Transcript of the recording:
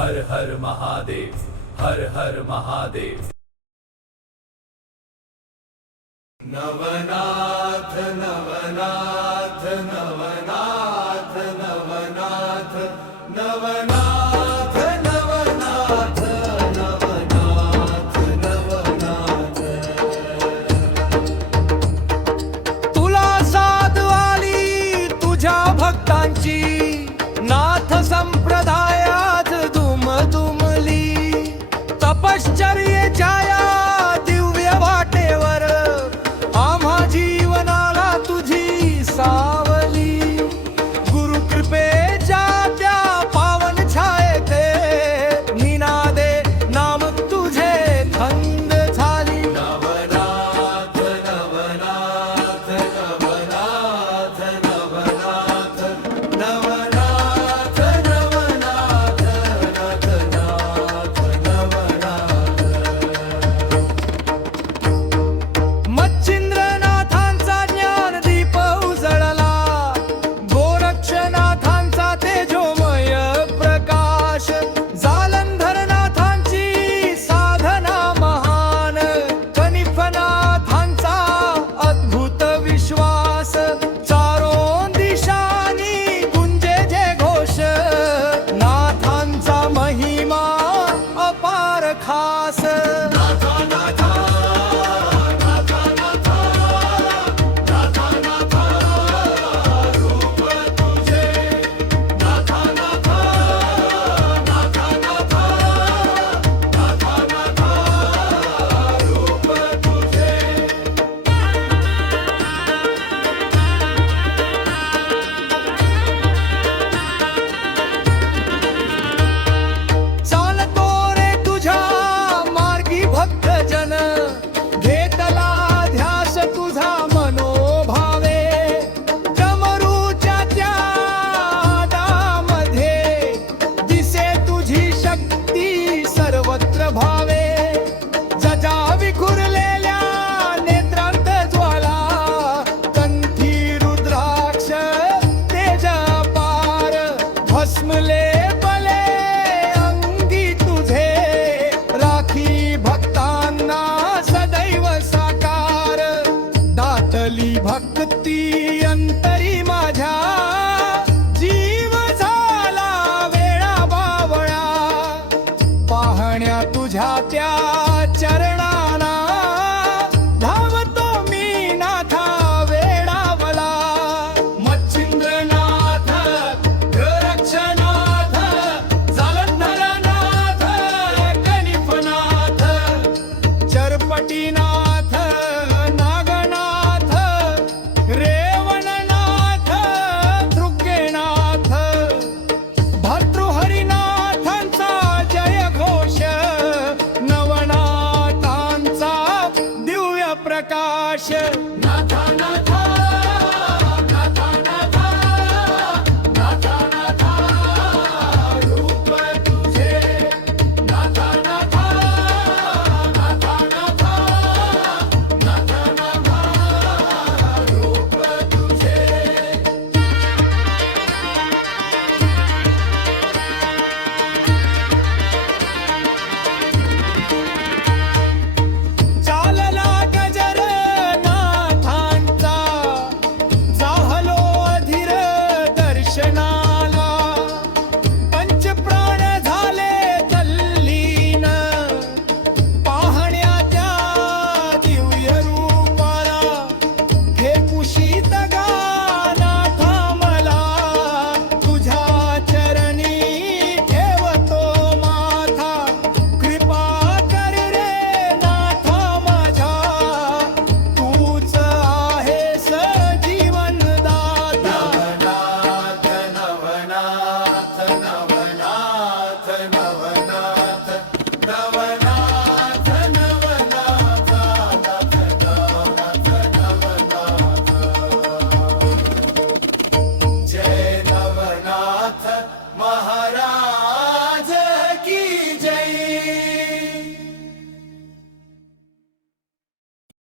हर हर महादेव, हर हर महादेव। नवनाथ नवनाथ नवनाथ नवनाथ नवनाथ नवनाथ नवनाथ नवनाथ। तुला साध आली तुझ्या भक्तांची, नाथ संप्रदायात दुमदुमली। तपश्चर्येच्या या दिव्य वाटेवर आम्हा जीवनाला तुझी सावली। गुरु कृपेच्या त्या पावन छायेते निनादे नाम तुझे थंड झाली। नवनाथ नवनाथ नवनाथ नवनाथ नवनाथ नवनाथ नाथ नवनाथ। मच्छिंद्रनाथांचा ज्ञानदीप उजळला, गोरक्षनाथांचा तेजोमय प्रकाश। जालंधरनाथांची साधना महान, कनिफनाथांचा अद्भुत विश्वास। चारों दिशांनी गुंजे जे घोष, नाथांचा महिमा अपार खास।